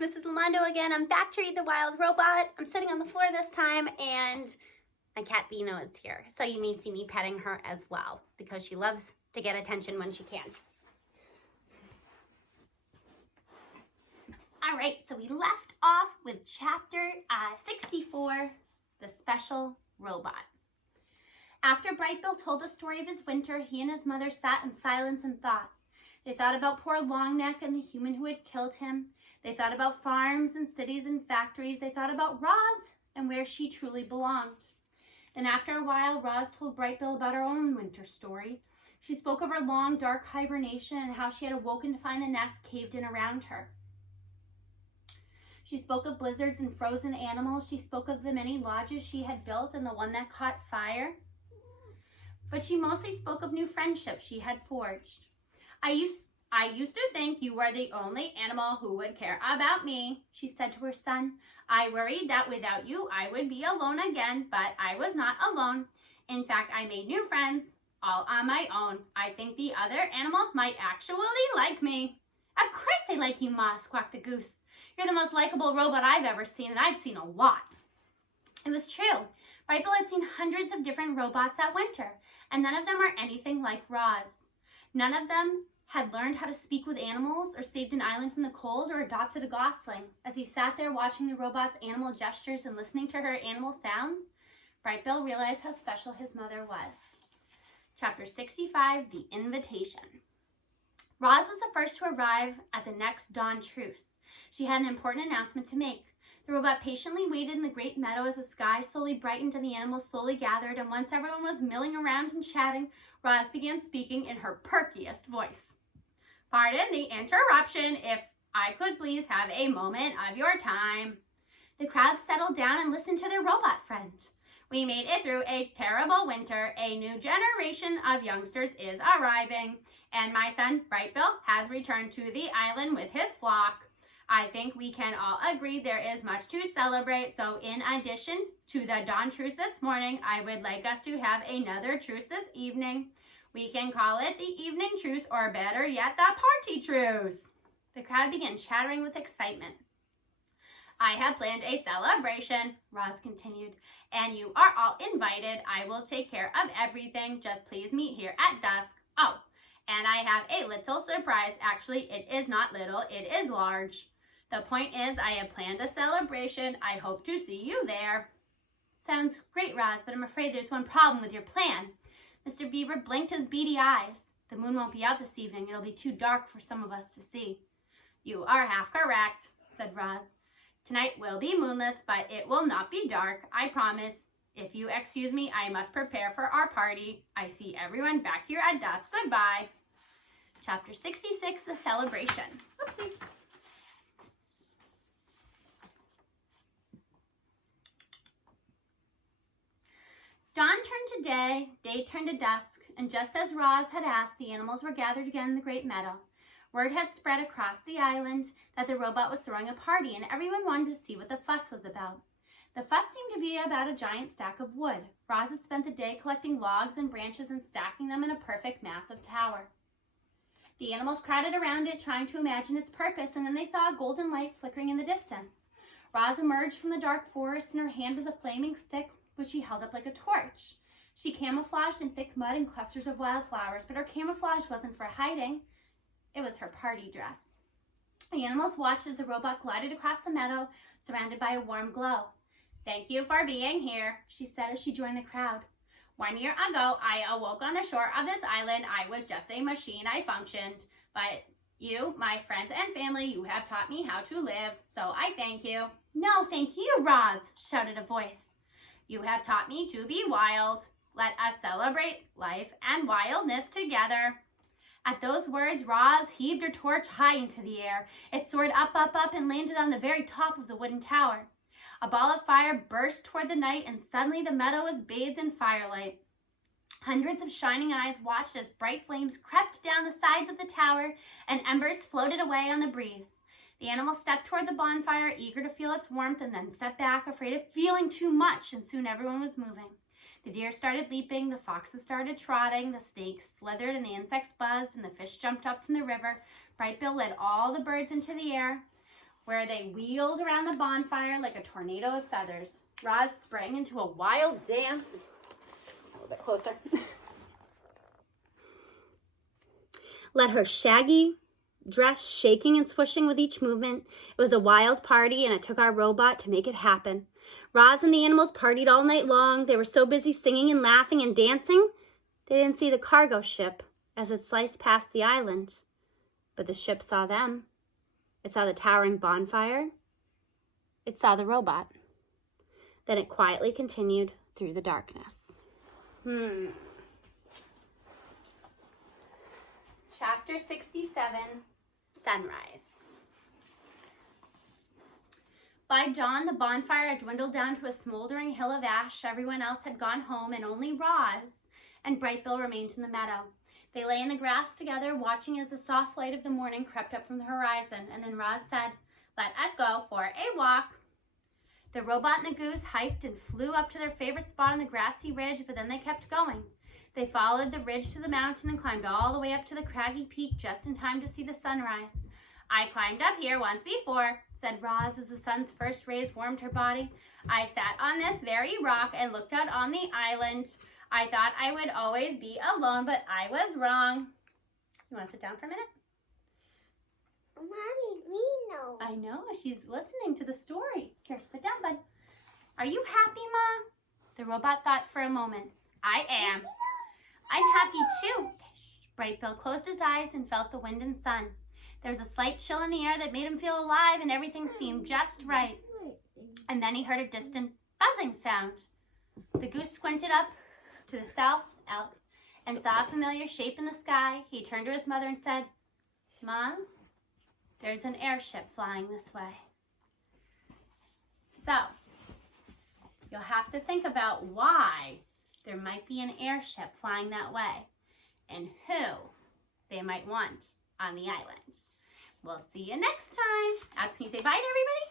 Mrs. Lamando again. I'm back to read The Wild Robot. I'm sitting on the floor this time, and my cat Bino is here. So you may see me petting her as well, because she loves to get attention when she can. All right, so we left off with chapter 64, The Special Robot. After Bright Bill told the story of his winter, he and his mother sat in silence and thought. They thought about poor Longneck and the human who had killed him. They thought about farms and cities and factories. They thought about Roz and where she truly belonged. Then after a while, Roz told Bright Bill about her own winter story. She spoke of her long, dark hibernation and how she had awoken to find the nest caved in around her. She spoke of blizzards and frozen animals. She spoke of the many lodges she had built and the one that caught fire. But she mostly spoke of new friendships she had forged. I used to think you were the only animal who would care about me, she said to her son. I worried that without you I would be alone again, but I was not alone. In fact, I made new friends, all on my own. I think the other animals might actually like me. Of course they like you, Ma, squawked the goose. You're the most likable robot I've ever seen, and I've seen a lot. It was true. Bright Bill had seen hundreds of different robots that winter, and none of them are anything like Roz. None of them had learned how to speak with animals or saved an island from the cold or adopted a gosling. As he sat there watching the robot's animal gestures and listening to her animal sounds, Bright Bill realized how special his mother was. Chapter 65, The Invitation. Roz was the first to arrive at the next dawn truce. She had an important announcement to make. The robot patiently waited in the great meadow as the sky slowly brightened and the animals slowly gathered, and once everyone was milling around and chatting, Roz began speaking in her perkiest voice. Pardon the interruption. If I could please have a moment of your time. The crowd settled down and listened to their robot friend. We made it through a terrible winter. A new generation of youngsters is arriving, and my son, Bright Bill, has returned to the island with his flock. I think we can all agree there is much to celebrate, so in addition to the dawn truce this morning, I would like us to have another truce this evening. We can call it the evening truce, or better yet, the party truce. The crowd began chattering with excitement. I have planned a celebration, Roz continued, and you are all invited. I will take care of everything. Just please meet here at dusk. Oh, and I have a little surprise. Actually, it is not little, it is large. The point is, I have planned a celebration. I hope to see you there. Sounds great, Roz, but I'm afraid there's one problem with your plan. Mr. Beaver blinked his beady eyes. The moon won't be out this evening. It'll be too dark for some of us to see. You are half correct, said Roz. Tonight will be moonless, but it will not be dark, I promise. If you excuse me, I must prepare for our party. I see everyone back here at dusk. Goodbye. Chapter 66, The Celebration. Oopsie. Dawn turned to day, day turned to dusk, and just as Roz had asked, the animals were gathered again in the great meadow. Word had spread across the island that the robot was throwing a party, and everyone wanted to see what the fuss was about. The fuss seemed to be about a giant stack of wood. Roz had spent the day collecting logs and branches and stacking them in a perfect massive tower. The animals crowded around it, trying to imagine its purpose, and then they saw a golden light flickering in the distance. Roz emerged from the dark forest, and her hand was a flaming stick, which she held up like a torch. She camouflaged in thick mud and clusters of wildflowers, but her camouflage wasn't for hiding. It was her party dress. The animals watched as the robot glided across the meadow, surrounded by a warm glow. Thank you for being here, she said as she joined the crowd. 1 year ago, I awoke on the shore of this island. I was just a machine. I functioned. But you, my friends and family, you have taught me how to live, so I thank you. No, thank you, Roz, shouted a voice. You have taught me to be wild. Let us celebrate life and wildness together. At those words, Roz heaved her torch high into the air. It soared up, up, up, and landed on the very top of the wooden tower. A ball of fire burst toward the night, and suddenly the meadow was bathed in firelight. Hundreds of shining eyes watched as bright flames crept down the sides of the tower, and embers floated away on the breeze. The animal stepped toward the bonfire, eager to feel its warmth, and then stepped back, afraid of feeling too much, and soon everyone was moving. The deer started leaping, the foxes started trotting, the snakes slithered, and the insects buzzed, and the fish jumped up from the river. Bright Bill led all the birds into the air. where they wheeled around the bonfire like a tornado of feathers. Roz sprang into a wild dance. A little bit closer. Let her shaggy dress shaking and swishing with each movement. It was a wild party, and it took our robot to make it happen. Roz and the animals partied all night long. They were so busy singing and laughing and dancing, they didn't see the cargo ship as it sliced past the island. But the ship saw them. It saw the towering bonfire. It saw the robot. Then it quietly continued through the darkness. Chapter 67, Sunrise. By dawn, the bonfire had dwindled down to a smoldering hill of ash. Everyone else had gone home, and only Roz and Bright Bill remained in the meadow. They lay in the grass together, watching as the soft light of the morning crept up from the horizon, and then Roz said, "Let us go for a walk." The robot and the goose hiked and flew up to their favorite spot on the grassy ridge, but then they kept going. They followed the ridge to the mountain and climbed all the way up to the craggy peak just in time to see the sunrise. "I climbed up here once before," said Roz as the sun's first rays warmed her body. "I sat on this very rock and looked out on the island. I thought I would always be alone, but I was wrong." You want to sit down for a minute? Mommy, we know. I know, she's listening to the story. Here, sit down, bud. "Are you happy, Ma?" The robot thought for a moment. "I am. I'm happy too." Bright Bill closed his eyes and felt the wind and sun. There was a slight chill in the air that made him feel alive, and everything seemed just right. And then he heard a distant buzzing sound. The goose squinted up to the south, Alex, and saw a familiar shape in the sky. He turned to his mother and said, "Mom, there's an airship flying this way." So, you'll have to think about why there might be an airship flying that way and who they might want on the island. We'll see you next time. Alex, can you say bye to everybody?